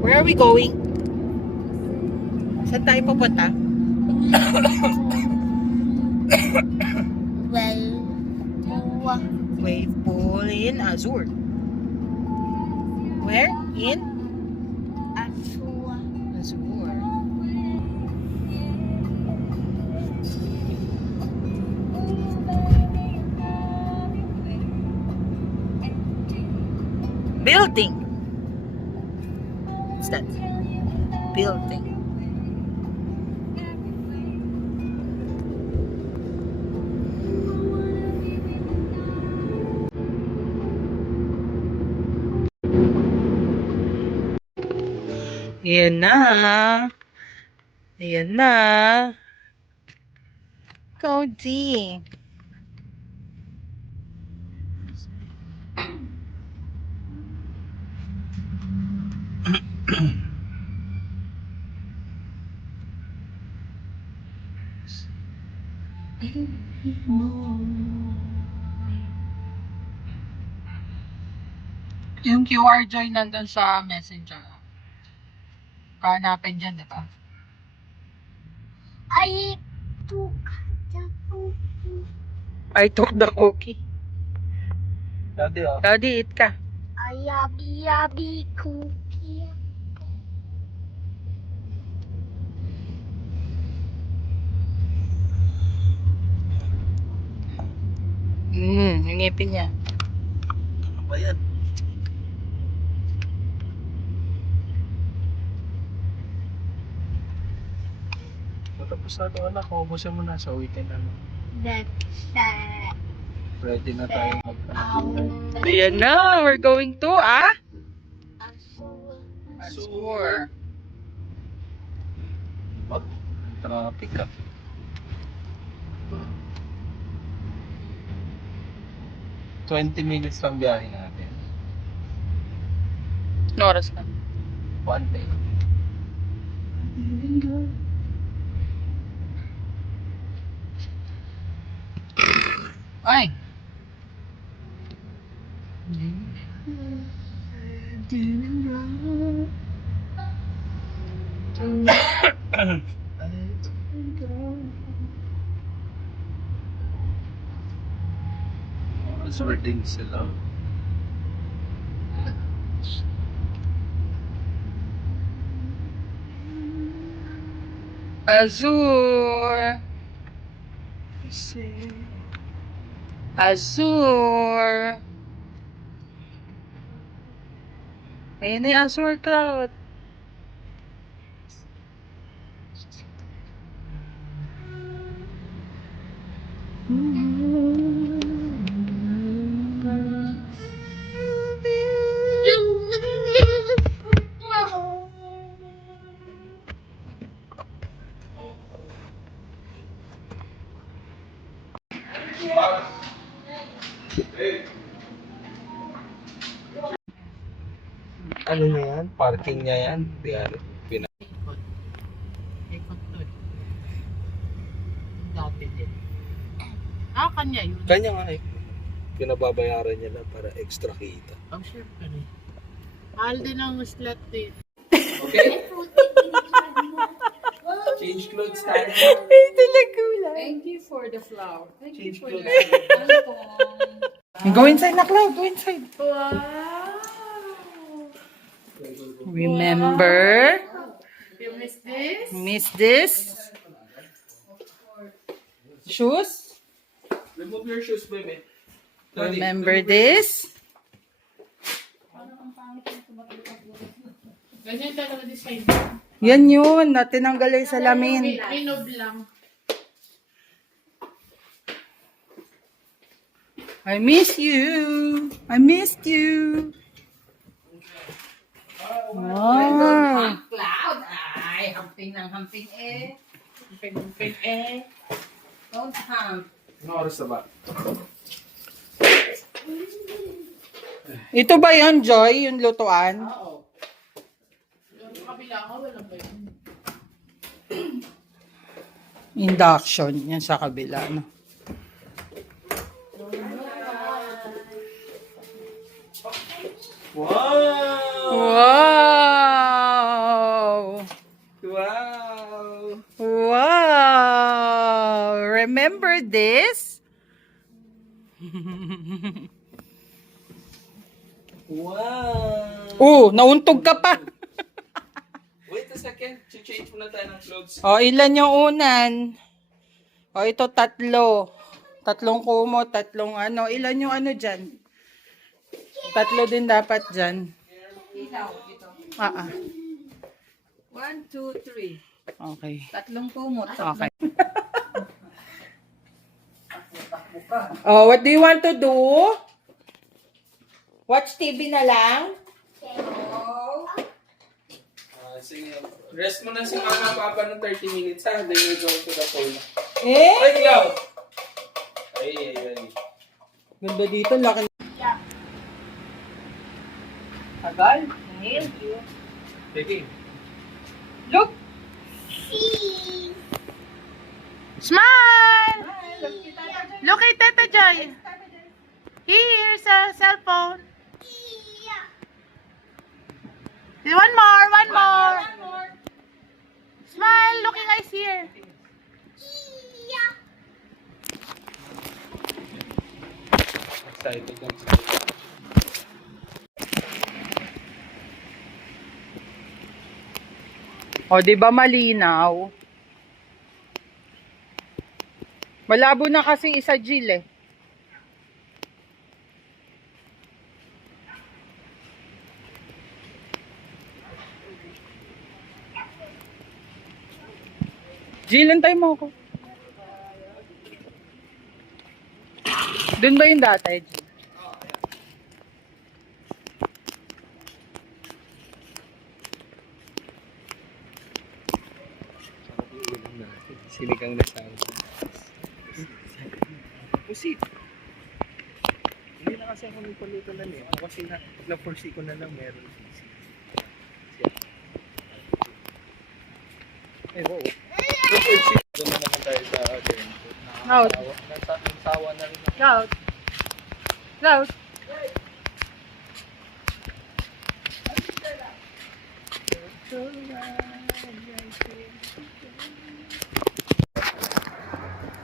Where are we going? Saan tayo pupunta? Wave pool in Azure. Where? In? Azure. Building. What's that? Building. Ayan na. Ayan na. Cody. Yung QR join nandun sa messenger. Kahanapin dyan, di ba? I took the cookie. Daddy, oh. Daddy, eat ka. Ayabi cookie. Yung ngipin niya. Ano ba yan? Matapos na ito, anak. Kubusin mo na sa weekend. Ready na tayo Ayan na, we're going to, Azure. Traffic ka. $20 lang biyahe natin. Ano oras na? One day. Ay! Sorting sila. Azure! Azure! Ayan na yung Azure Cloud. Ano na yan? Parking niya yan? Ikot. Ikot doon. Dati din. Kanya yun. Kanya nga eh. Pinababayaran niya lang para extra kita. Oh, syempre. Mahal din ang slot din. Okay? Change clothes tayo. Ay, talaga wala. Thank you for the flower. Thank you Change for clothes. the Go inside na, Cloud. Go inside. Wow! Remember? You miss this? Miss this? Shoes? Remove your shoes, baby. Remember this? Ganyan talaga design. Yan yun. Natinanggal yung salamin. Minob lang. I miss you. I missed you. Wow. Cloud! Ay, hamping ng hamping eh. Hamping eh. Don't hump. Ano oras na ba? Ito ba yun, Joy? Yung lutuan? Oo. Yung kabila nga, walang ba yun? Induction. Yan sa kabila. No? Wow! Wow! Wow! Nauntog ka pa. Wait a second. Change muna tayo ng clothes. Ilan yung unan? Ito 3. 3 kumot, 3 ano. Ilan yung ano dyan? 3 din dapat dyan. Ilaw, dito. 1, 2, 3. Okay. 3 kumot. Okay. Takbo ka. What do you want to do? Watch TV na lang? Sige. Rest muna si Mama Papa ng 30 minutes ha. Then you go to the pool. Eh? Ay, ikaw! Ay. Ganda dito, laki. Tagal. Nailed you. Sige. Look! Smile! Look at Tata Joy. Here's a cell phone. One more. Smile, looking eyes here. Excited. Di ba malinaw? Malabo na kasi isa Jill eh. Jill, antay mo ako. Doon ba yung dati, Jill? Sinigang na sound. Pusit. Hindi na kasi ako nagpaluto na niya. Kasi na-foresee ko na lang meron sisi. Eh, wow. Doon naman tayo sa other end. Out. Nagsawa na rin. Out. Out.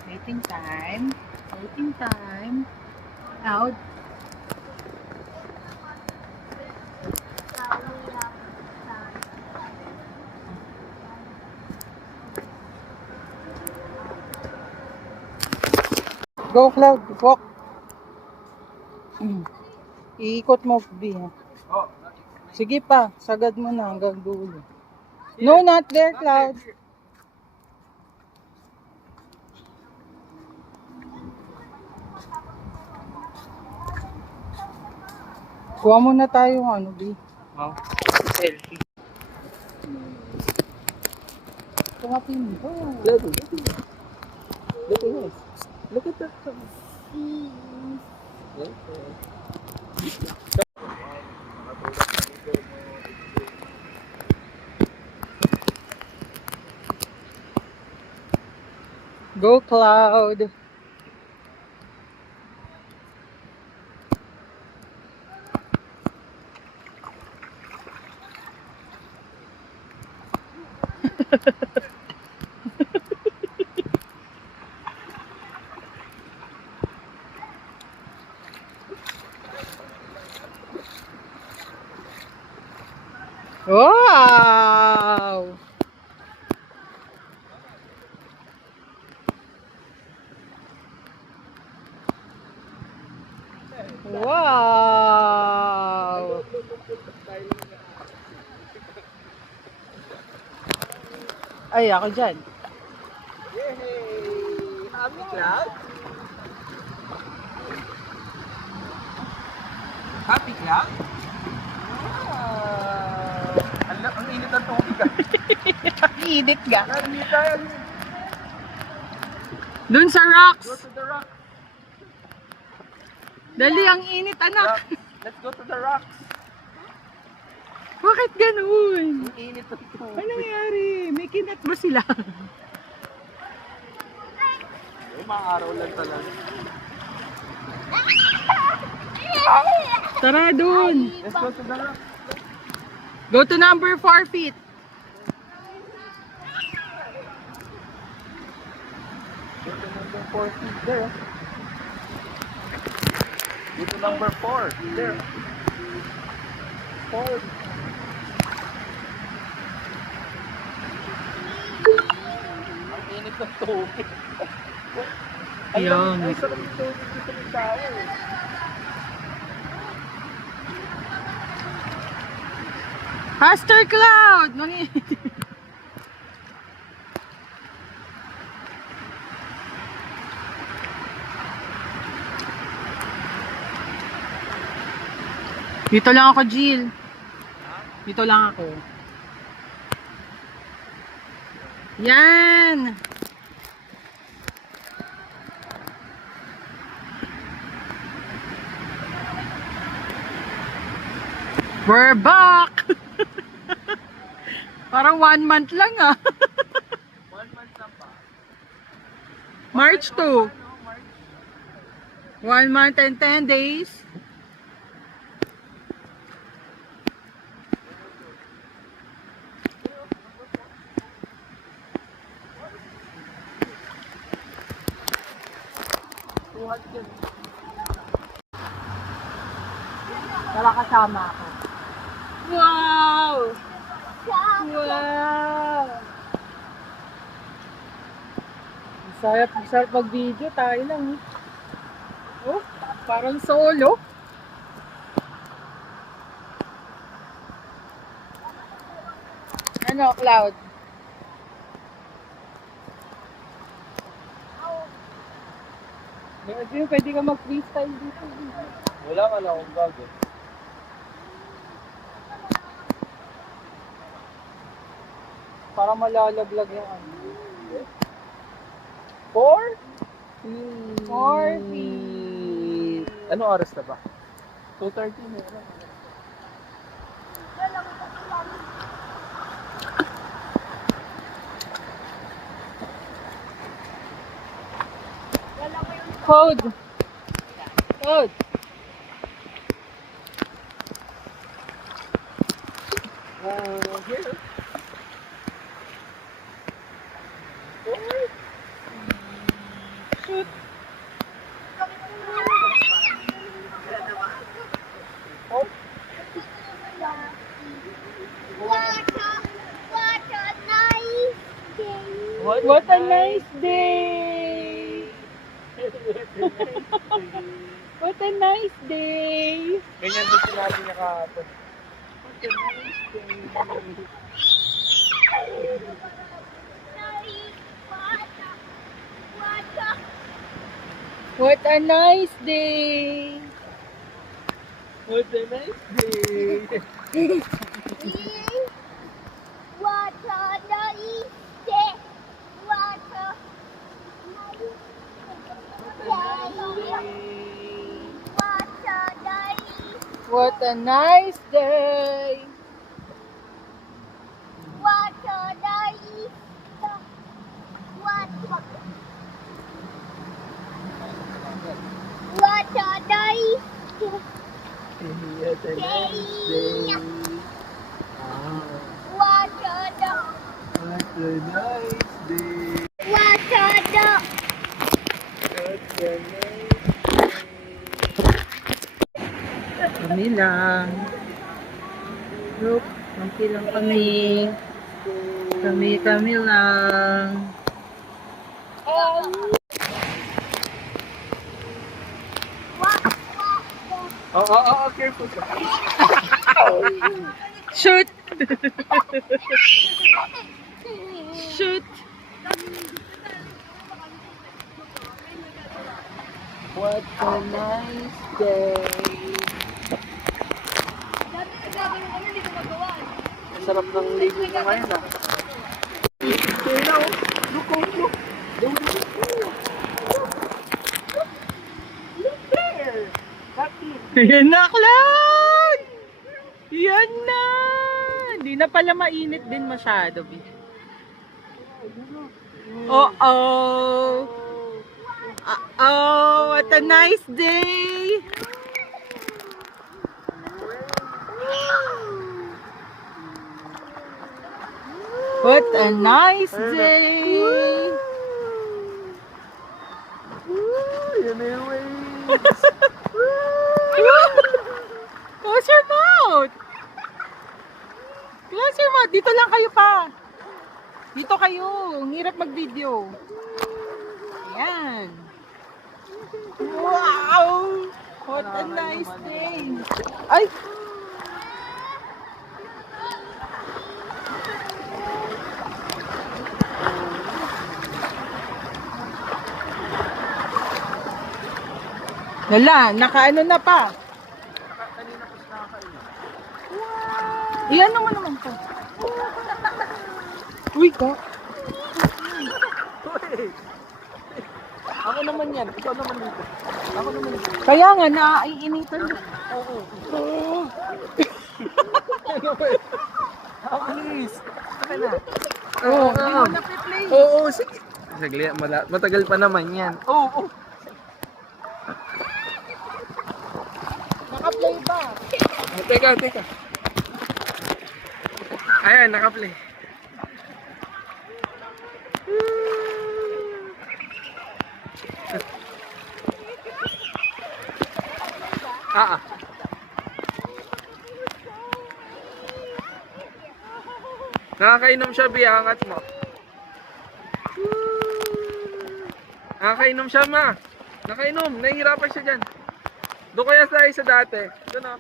Waiting time. Waiting time. Out. Go, Cloud. Walk. Iikot mo, B. Oh, Sige pa. Sagad mo na hanggang dulo. No, not there, Cloud. Kuha muna tayo ng ano, B. oh. Selfie. Kumapin mo. Look at this. Look at that. Go, Cloud. Wow! Wow! Ay, ako dyan. Yay! Happy Cloud? Happy Cloud? Ang init ng tubig ah. Init ka. Hindi tayo. Dun sa rocks. Go to the rock. Dali, ang init, anak. Let's go to the rocks. Bakit ganun? Ang init ng tubig. Ano nangyari? May kinat ba sila? Mga araw lang talaga. Tara dun. Let's go to the rock. Go to number 4 feet. Go to number 4 feet there. Go to number 4. There. 4. Ang init ng tubig. Yan. Ay, sarap yung tubig dito ng tower. Faster Cloud! Dito lang ako, Jill. Dito lang ako. Yan! We're back! Parang 1 month lang ah. 1 month na pa. March 2. 1 month and 10 days. Wala kasama ako. Wow! Wow! Sarap mag-video. Tayo lang. Oh, parang solo. Ano, Cloud? Pwede ka mag-freestyle dito. Wala ka na akong bago. Para malalaglag yung ano. 4 4 feet. Anong oras na ba? 2:30 na. Code. Code. Here. Shoot. What a nice day. What a nice day. Ganyan din sinabi niya kahapon. What a nice day. What a nice day. What a nice day. What a nice day. What What a nice day. What a nice Kami lang. Look, konti lang kami. Kami lang. Careful. Shoot! Shoot! What a nice day. Sarap ng ligo mo ngayon ah. Hello. Look. Look there. Yan na, Cloud! Yan na! Hindi na pala mainit din masyado, B. Uh-oh! Uh-oh! What a nice day! What a nice day! Yun na yung waves. Dito lang kayo pa. Dito kayo. Ang hirap mag-video. Ayan. Wow! What a nice day. Ay! Lala, nakaano na pa. Kanina ko siya nakakain. Iyan naman to. Uy, ka. Uy! Ako naman yan. Ikaw naman dito. Ako naman dito. Kaya nga, naiinitan. Oo. Please. Akin na. Oo, Oo. hindi mo na-play. Oo, sige. Sagli, matagal pa naman yan. Oo. Naka-play ba? Teka. Ayan, naka-play. Ah. Nakakainom siya, biyangat mo. Nakakainom siya, ma. Nakainom, nahihirapan siya dyan. Doon kaya tayo sa dati. Doon o.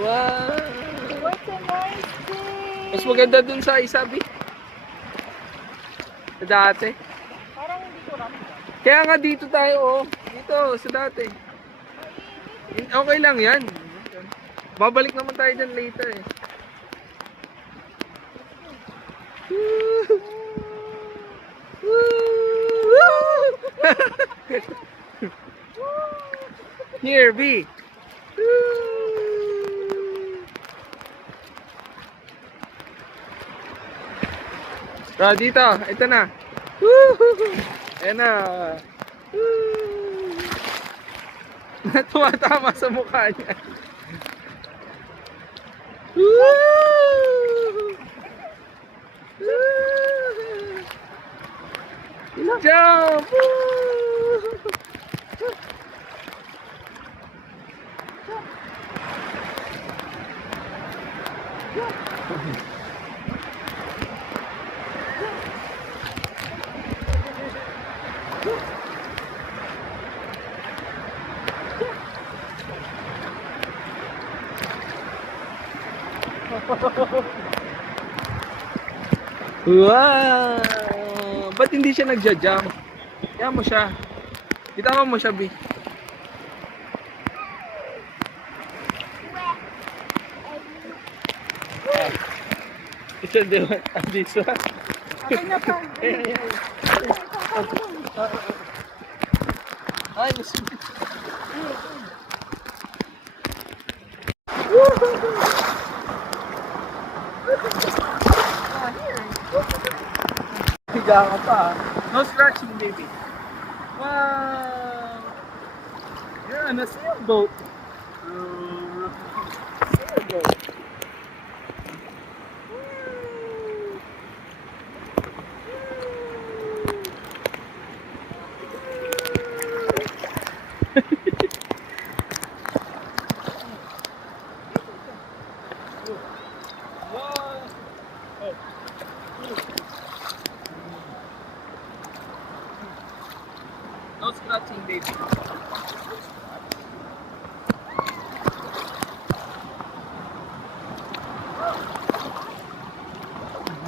Wow! What a nice day. Mas maganda dun sa isabi. Sa dati. Parang hindi ko ramdam. Kaya nga dito tayo, oh. Dito, sa dati. Okay lang yan. Babalik naman tayo dyan later eh. Here, B. So, dito. Ito na. Ayan na. Tumatama sa mukha niya. Jump! Wow! Ba't hindi siya nagja-jump? Kaya mo siya. Itawan mo siya, B. It's a different this one. Akin na pa. Ay, mas... Higa ka pa. No scratching, baby. Wow! Yeah, nasa yung boat. Sailboat. No scratching, baby.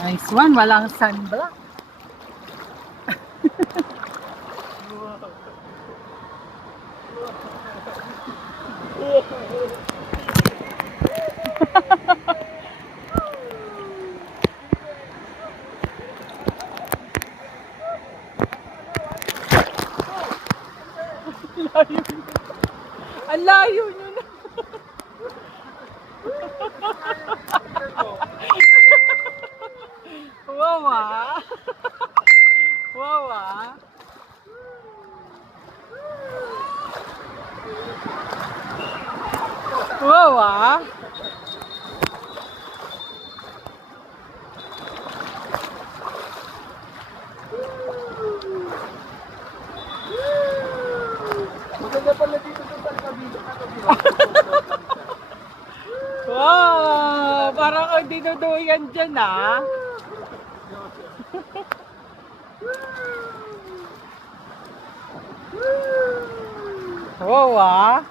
Nice one. Walang sunblock. Ang layo nyo na. Wow ah. Wow ah. Wow ah. duyan dyan, ah. Wow, ah.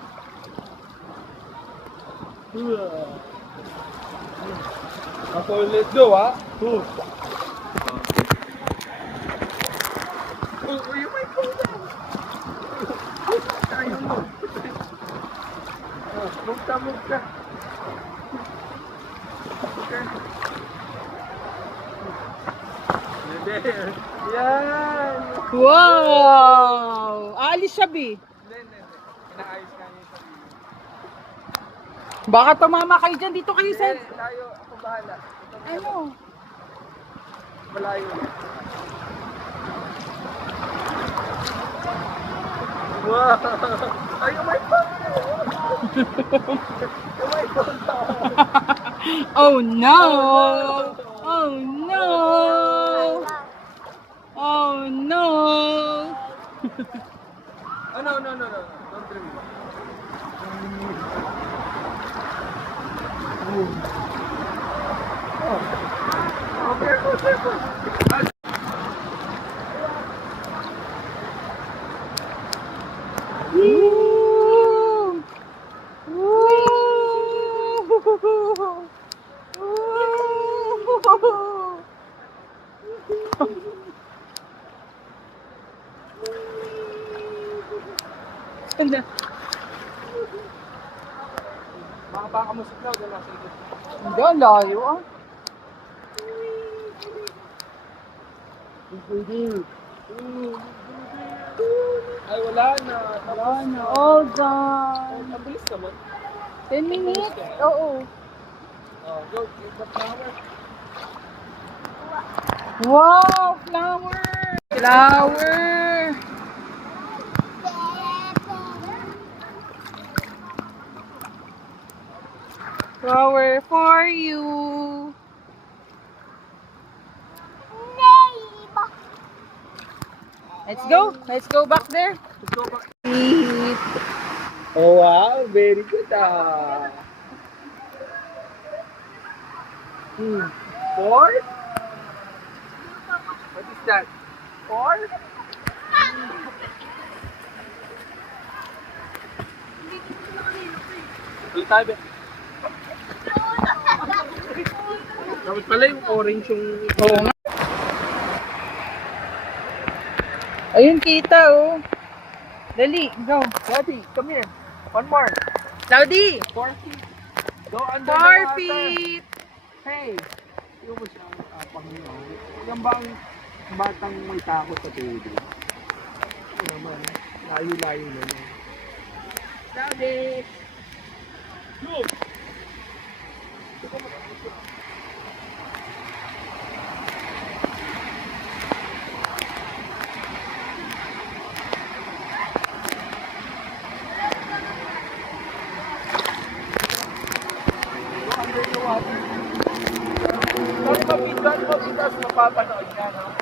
Ako ulit do, ha? Oh, you might go down. Tayo mo. Move ka, move ka. Yan. Wow! Aalis siya, Bi. Hindi. Inaayos ka niya sa video. Baka tumama kayo dyan. Dito kayo, Seth. Hindi, tayo. Ako bahala. Ano? Malayo na. Wow! Ay, oh my God! Oh my God! Oh, no! Oh, no! Oh, no! Oh, no. Don't dream. Oh, careful. Woo! Woo! Ano? Baka musik na, wala sa ikot. Hindi, ang layo ah. Ay, wala na. All done. Ang bilis naman. 10 minutes? Oo. Oh, go, give the flower. Wow! Flower! Flower! Flower for you! Let's go back there. Let's go back. Oh, wow. Very good, Four? What is that? Four? Ulit tayo, be. Dapat pala yung orange yung... Oo nga. Ayun, kita oh. Dali, go. Daddy, come here. One more. Cloudy! 4 feet. Go under 4 the water. feet! Hey! Yung mo siyang Panginoon. Yan ba ang batang may takot sa tubig? Ito naman. Layo-layo na yan. Daddy! Look! Sorry, mabigas, mapapanood niya, no?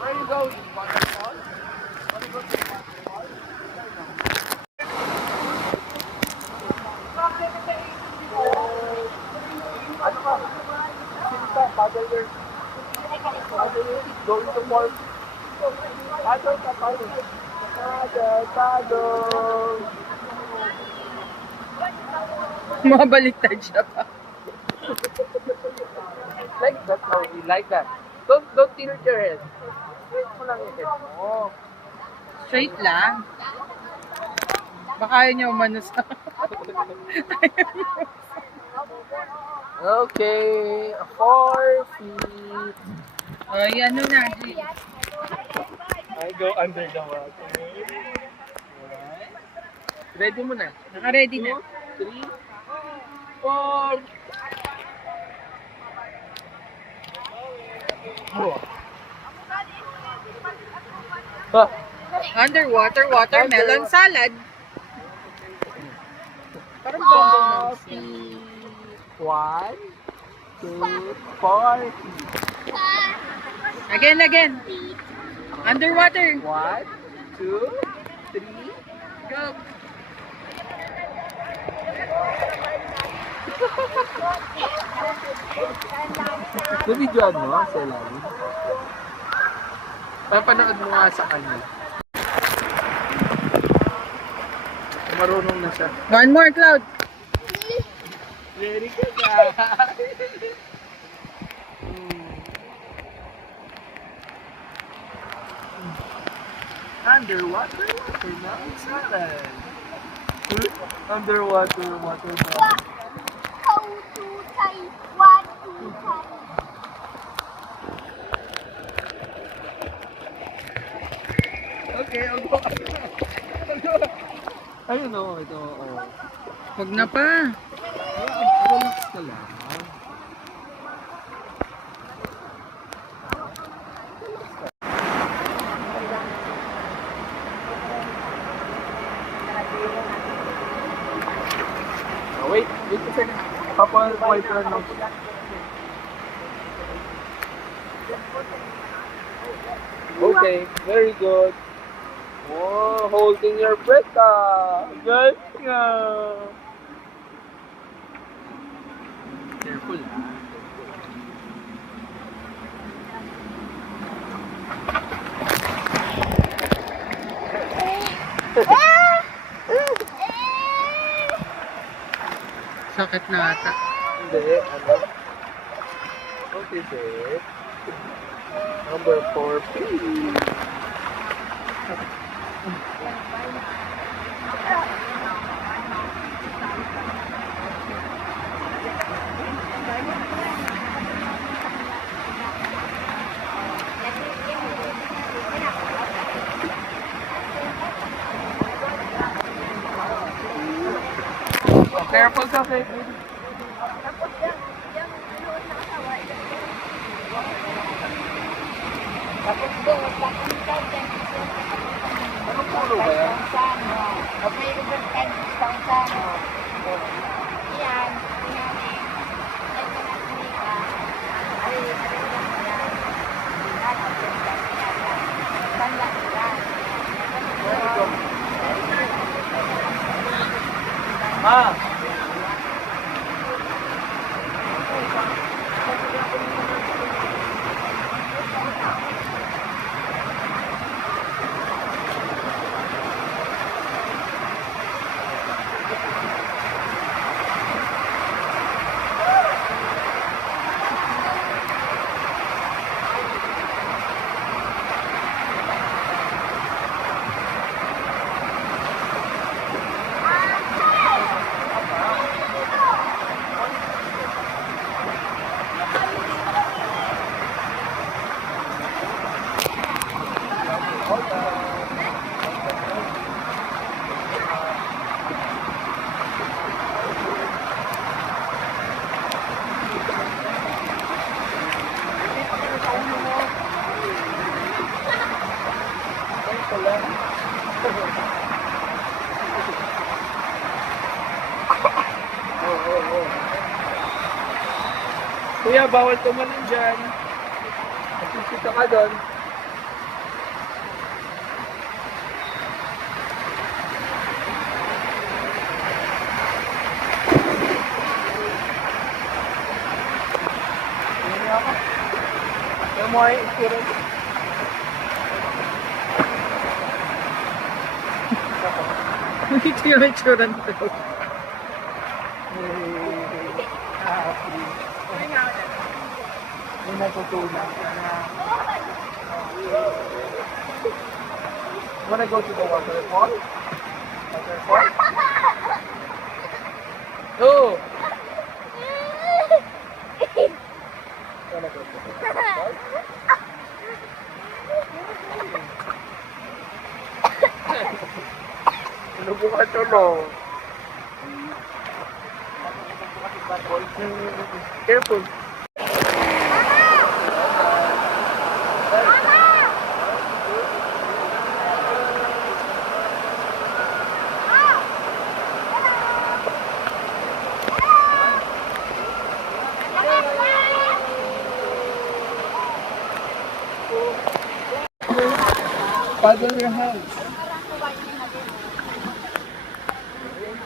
Where are you going? Waterfall? Wanna go to waterfall? Ano ka? Sinta, paddle your... Going to more... Paddle ka, paddle. Paddle. Mabaliktad siya pa. Like that, Cody. Like that. Don't tilt your head. Straight mo lang yung head mo. Straight lang. Baka ayaw niya umano sa... Okay. 4 feet. Ay, ano na. I go under the water. Ready mo na? Naka-ready na. 2, 3, 4. Ah, Underwater watermelon salad. Parang bongbong na. 1, 2, 4. Again. Underwater. 1, 2, 3. Go. Nabidyoan mo sa ilalim? Papanood mo nga sa kanya. Marunong na siya. One more, Cloud. Very good, ah. Underwater, watermelon salad. Underwater, watermelon. How to say what to say? Okay, I'll go. Ayun o, ito. Oh. Huwag na pa. Relax ka lang. Oh, wait a second. Papa-wipe lang lang. Okay, very good. Oh, holding your breath, ah. Good. Careful, ah. Sakit na ata. Hindi, ano? What is it? Number 4, please. Careful ka, baby. Tapos doon, magpakita dyan. Ano pulo ba yan? Pag may river time, isang sano. Yan, pinani. Yan ka na sinika. Ay, ano lang yan. Yan, ang ganda niya. Sanda yan. Ah! Kuya, bawal tumalon dyan. Masisita ka doon. Kaya mo ay itsura. Ito yung itsura nito. May natutunan ka na. Wanna go to the waterfall? Waterfall? Oh! Wanna go to the waterfall? Ano po ka tulong? Careful. Paddle your hands.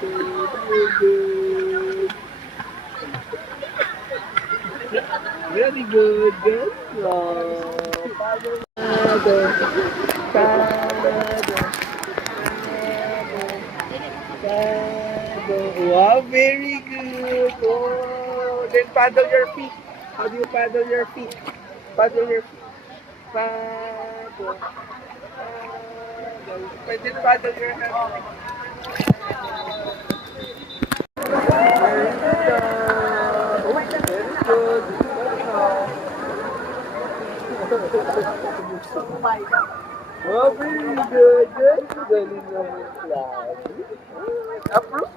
Very good. Very good. Good. Oh, Father. Wow, very good. Oh, then paddle your feet. How do you paddle your feet? Paddle your feet. Paddle. Paddle. Pwede paddle your hand. Very good. Oh, very good. Oh, very good. Good. Galing naman, Cloudy. Approve.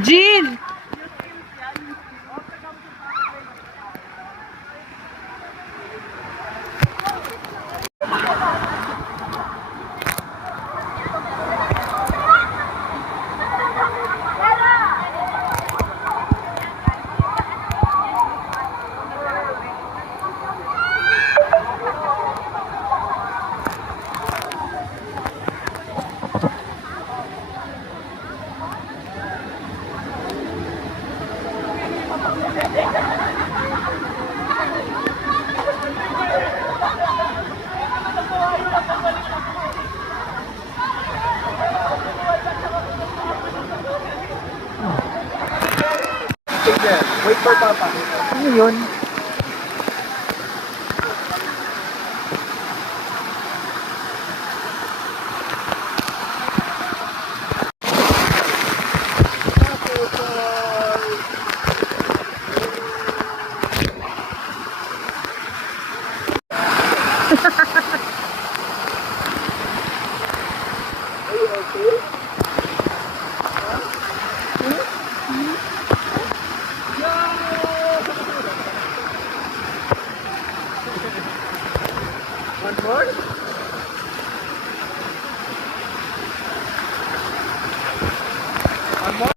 Jean! Stay there. Wait for Papa. Ano yun? Are you okay? One more? One more?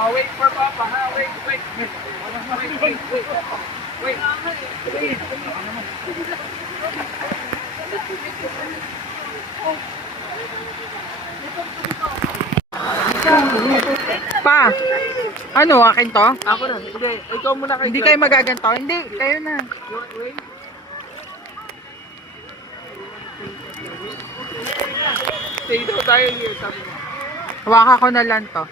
Oh, wait for Papa, ha? Wait. Wait. Pa! Ano, akin to? Ako na. Hindi, ikaw muna kay Hindi Cloud. kayo magaganto? Hindi, kayo na. Wait. Stay daw tayo here, sabi mo. Hawakan ko na lang to.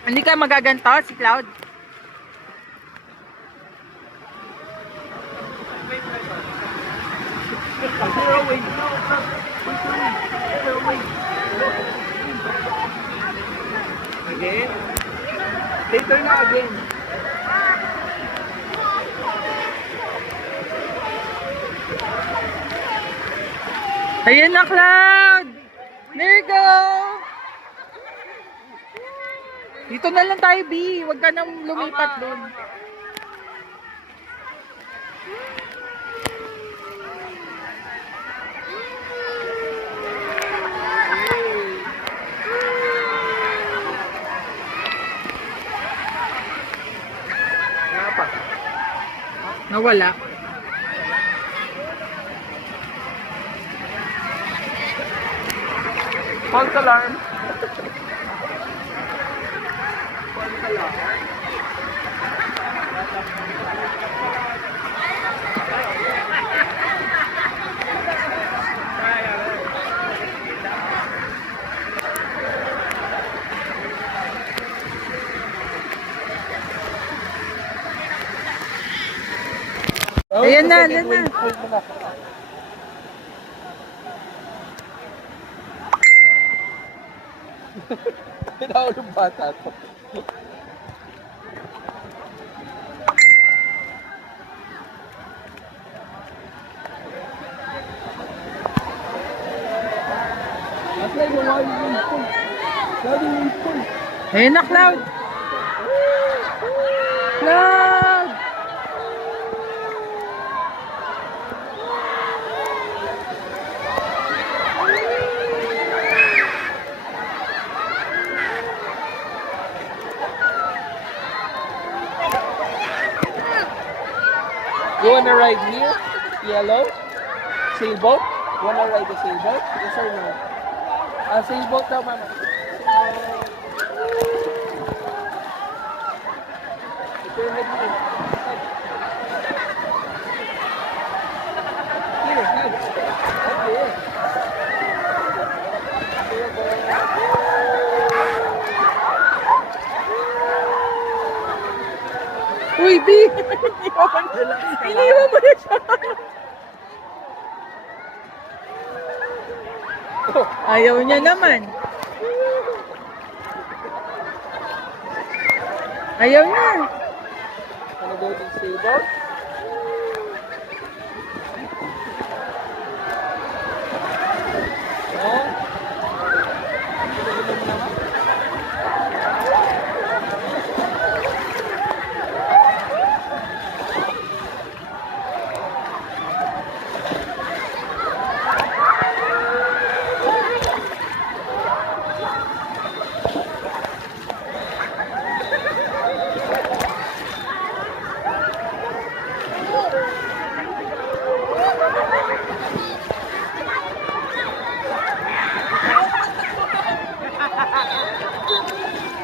Hindi kayo magaganto, si Cloud? Zero wait. Again? Later na again. Ayan na, Cloud! There you go! Dito na lang tayo, B. Huwag ka nang lumipat doon. Nawala. False alarm. False alarm. Ayan na, ayan na. Tinawag yung bata to. Atlay, mawali yung school. Lalo yung school. Ayan na, Cloud. Cloud! You wanna ride here? Yellow? Sailboat? Wanna ride the sailboat? Yes or no? Sailboat daw, mama. Ito yung head mo. Here, here. Okay. Uy, B! Iniwan mo na siya. Ayaw niya naman. Ayaw niya. Wanna go to the sailboat? No?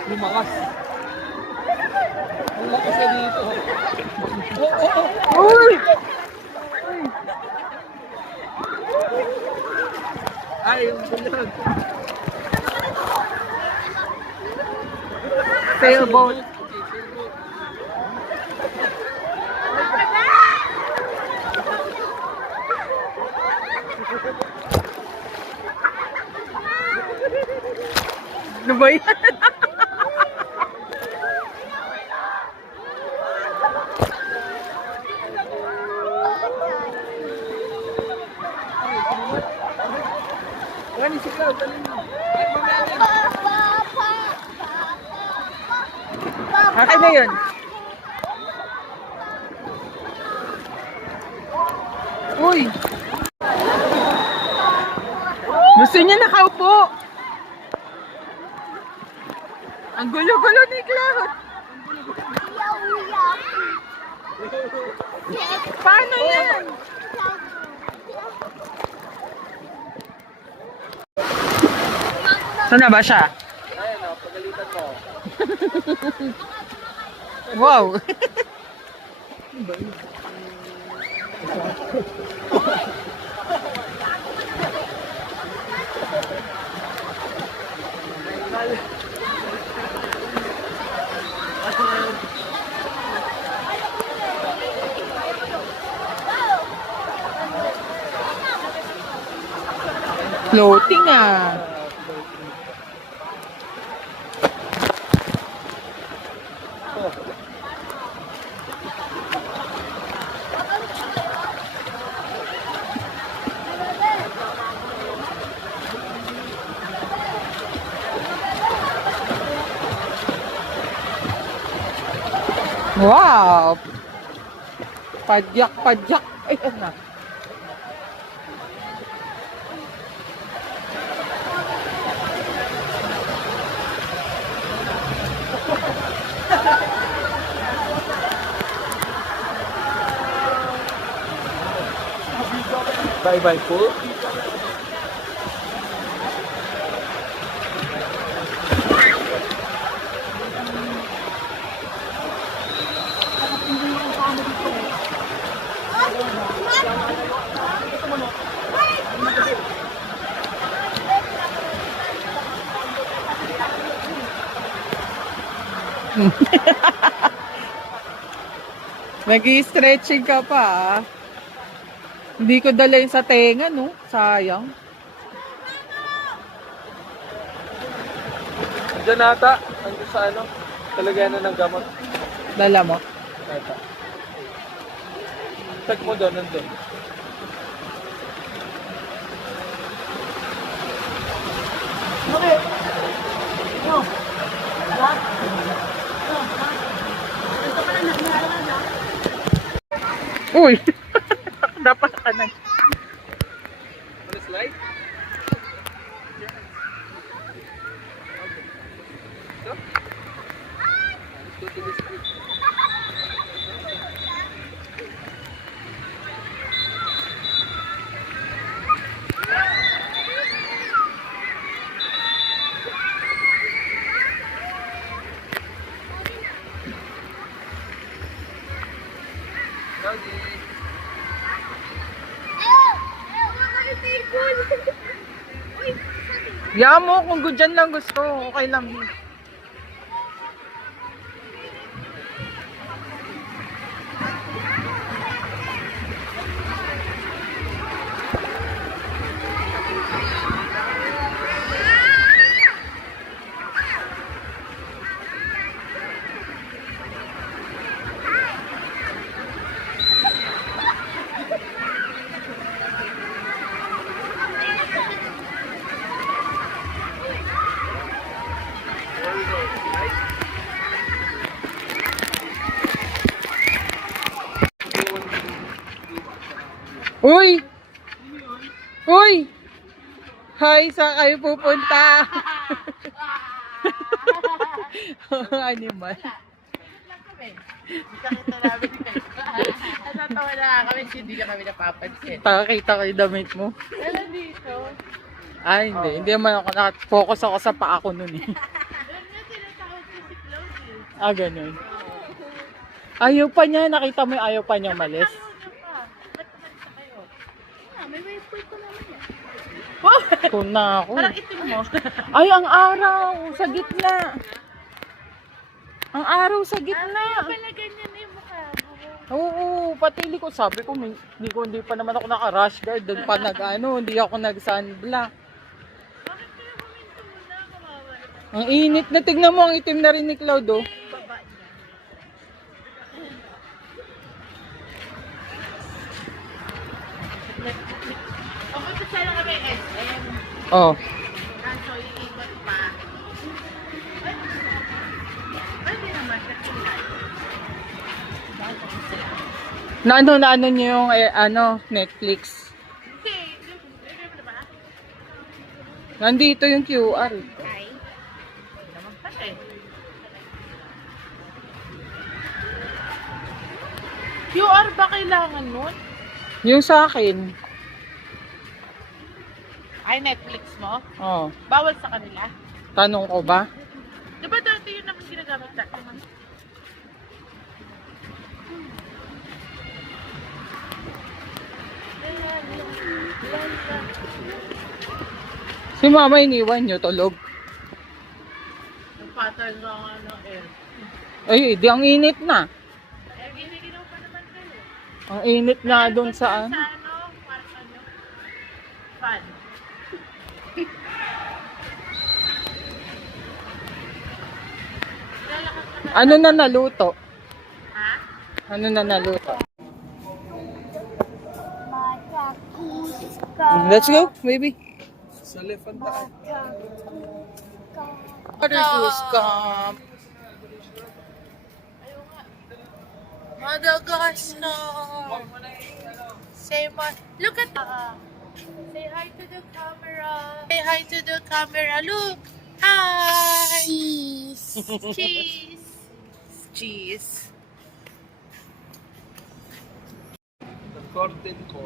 Lumakas. Ang lakas na dito. Uy! Ay, yung sunod. Sailboat. Ano ba yan? Gani si Cloud, dali mo. Ay, mamaya. Akin na yun. Uy! Gusto niya nakaupo. Ang gulo-gulo ni Cloud. Paano yan? Saan na ba siya? Ayan o, pagalitan mo. Wow! Floating ah. Wow! Padyak. Ayan na. Bye-bye po. Nag-i-stretching ka pa ah. Hindi ko dala yun sa tenga, no? Sayang. Diyan ata, andun sa ano, talagyan na ng gamot. Dala mo. Ata. Check mo doon, nandun. Uy! Dapat ka na. Wanna slide? Ito? Let's go to the street. Ya mo, kung dyan lang gusto, okay lang. Uy! Uy! Hi, saan kayo pupunta? Animal. Natatawa na kami, hindi na kami napapansin. Nakakita ko yung damit mo. Ano dito? Ay, hindi. Hindi naman ako nakafocus ako sa paa ko nun eh. Doon nga tinatawag ko si Chloe. Ah, ganun. Ayaw pa niya. Nakita mo yung ayaw pa niya malis. Ba't kumalisa kayo? May wifi ko naman yan. Kung na ako. Parang itim mo. Ay, ang araw! Sa gitna! Ang araw sa gitna! Pala ganyan yung mukha mo. Oo, patili ko. Sabi ko, hindi pa naman ako naka-rush guard. Doon pa hindi ako nag-sunblock. Bakit kayo huminto muna? Kawawa naman. Ang init na. Tignan mo, ang itim na rin ni Cloud, oh. Baba niya. Pupunta sana kami SM. Oh. Kaso iikot pa. Pwede naman kasi Na ano niyo yung Netflix. Hindi. Hindi ba? Nandito yung QR. eh. Ay. Naman pala eh. QR ba kailangan nun? Yung sa akin. Ay, Netflix mo? Oh. Bawal sa kanila? Tanong ko ba? Di ba dati yun naman ginagamit natin? Si mama iniwan nyo, tulog. Yung pattern ng air. Ay, di ang init na. Eh, giniginaw pa naman kayo. Ang init na doon sa Sa parang fan. Lalakas naman. ano na naluto? Ha? Ano na naluto? Let's go, baby. Sa left ang daan. Madagascar. Madagascar. Say look at say hi to the camera. Say hi to the camera. Look. Hi. Cheese. Cheese. Cheese. The curtain ko.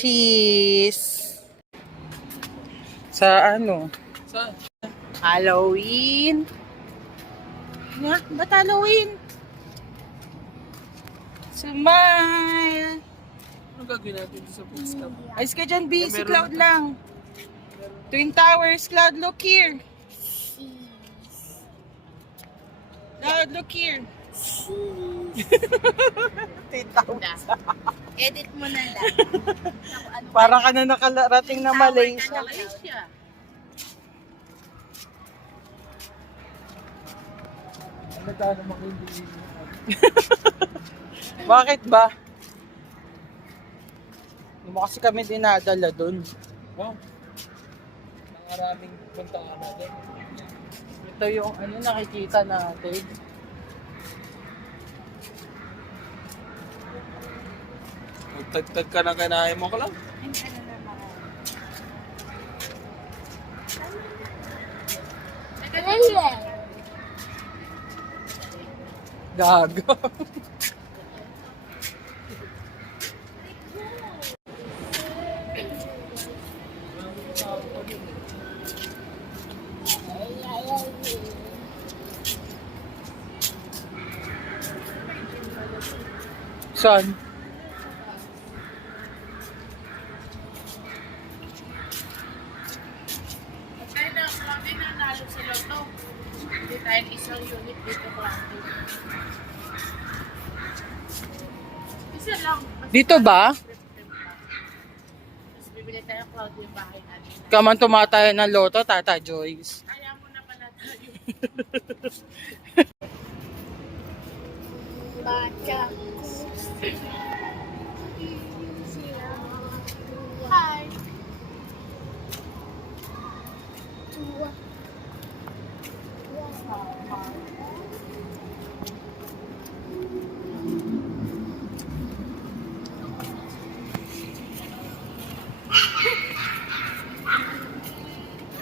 Cheese. Sa ano? Saan? Halloween. Nga, ba't Halloween? Smile. Ano gagawin natin sa food stop? Ayos ka dyan, B. Si Meron Cloud na. lang. Twin Towers, Cloud, look here. Cloud, look here. Twin Towers. Edit mo na lang. Parang ka na nakarating na Malaysia. Malaysia. Ano tayo naman hindi? Bakit ba? Hindi mo kasi kami dinadala dun. Wow. Nangaraming punta ka natin. Ito yung ano nakikita natin. Magtagtag ka na kanahin mo ka lang. Gago. Saan? Tayo na, kami na nalo sa loto. Hindi tayo isang unit dito kami. Isa lang. Dito ba? Tapos bibili tayo ng cloud yung bahay natin. Kaman tumatayo ng loto, Tata Joyce. Kaya mo na pala tayo. Baca. Hi.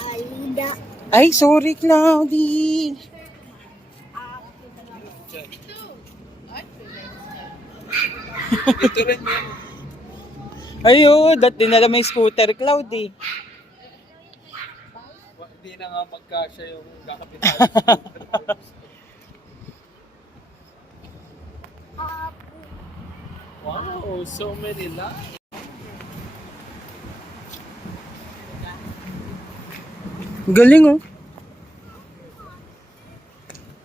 Alida. Ay, sorry, Cloudy. Dito rin yan. Ayun, dinala may scooter, Cloudy. Hindi na nga magkasya yung kakapitan. Wow, so many lights. Galing, oh.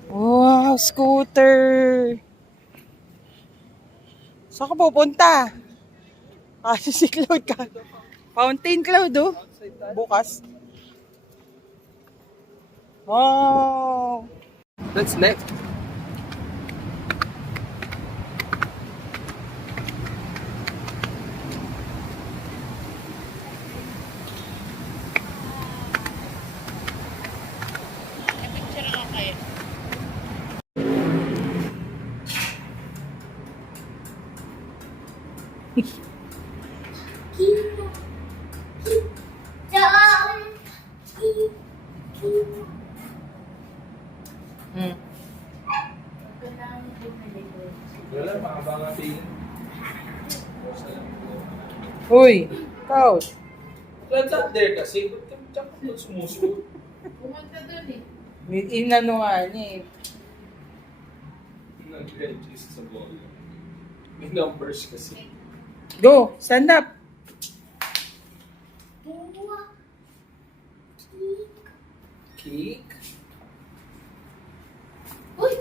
Wow, scooter. Saan ka pupunta? Kasi si Cloud ka. Fountain Cloud, oh. Bukas. Wow. That's left. Picture lang kayo. Hmm. Wala, mahaba nga tingin. Uy, Cloud. That's not there kasi. Ba't ka sumusunod? Pumunta dun eh. May inano nga niya, eh. Nag-register sa ball. May numbers kasi. Go, stand up. Cake. Uy!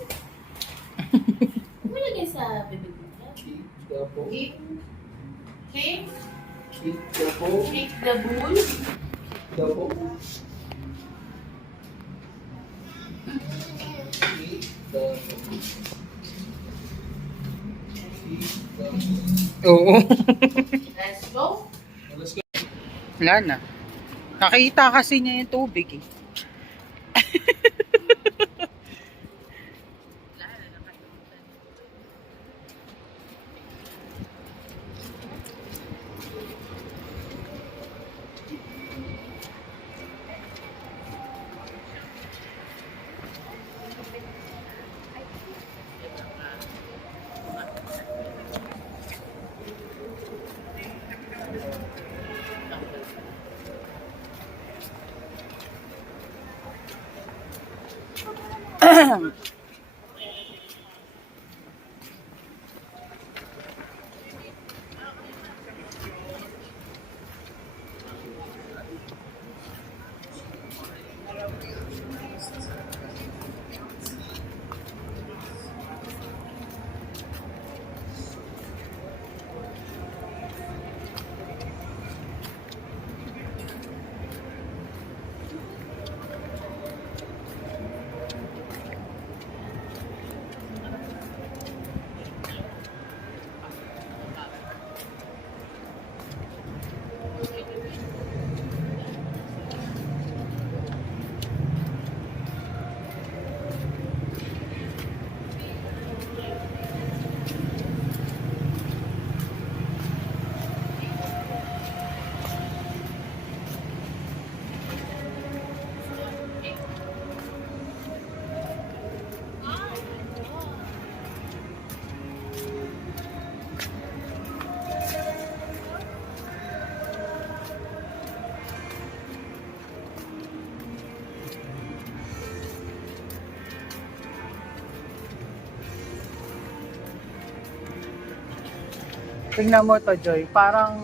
Umulagay sa bibig mo. Cake. Double. Cake. Cake. Cake. Double. Cake the bull. Double. Cake. Double. Cake. Double. Oo. Let's go. Let's go. Wala na. Nakita kasi niya yung tubig, eh. Tingnan mo to, Joy. Parang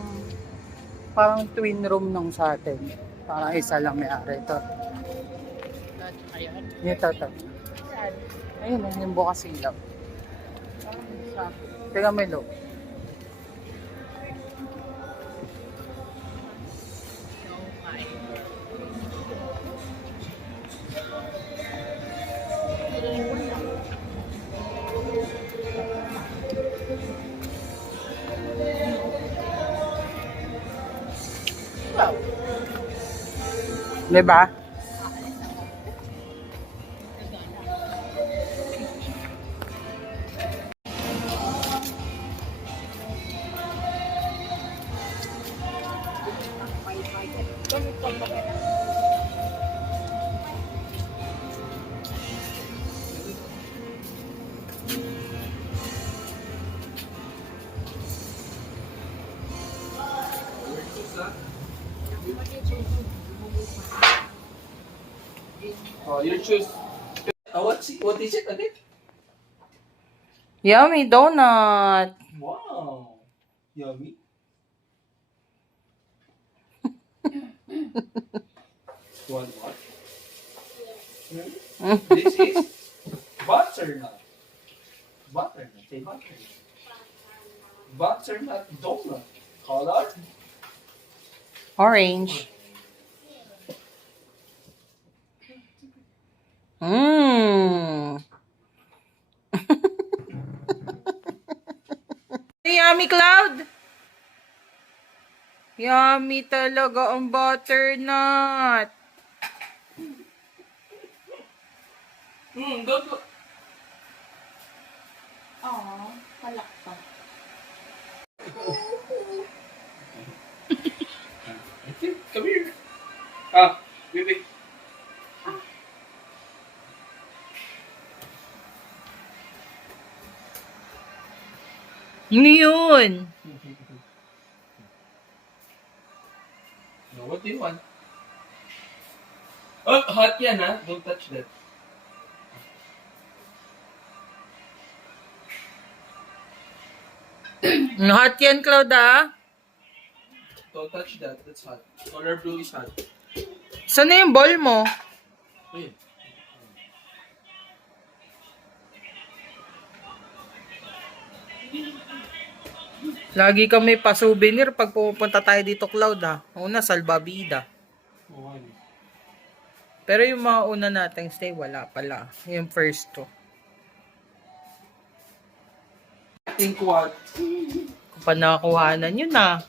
twin room nung sa atin. Parang isa lang may-ari ito. Ito, to. Ayun, yung bukas ilaw. Tingnan mo yung loob. Diba? Oh, you choose. What is it again? Yummy donut. Wow. Yummy. What? This is butternut. Butternut. Say butternut. Butternut donut. Color? Orange. Mmm. Yummy, Cloud. Yummy talaga ang butternut. Don't go. Oo, palakpak. Come here. Ah, baby. Ano yun? No, what do you want? Oh, hot yan ha. Don't touch that. Hot yan, Cloud, ah. Don't touch that. That's hot. Color blue is hot. Saan na yung ball mo? Ayun. Lagi kami pa-souvenir pag pupunta tayo dito, Cloud, ah. Una, salbabida. Oh, ano? Pero yung mga una nating stay, wala pala. Yung first to. Think what? Kung pa nakakuhanan yun, ah.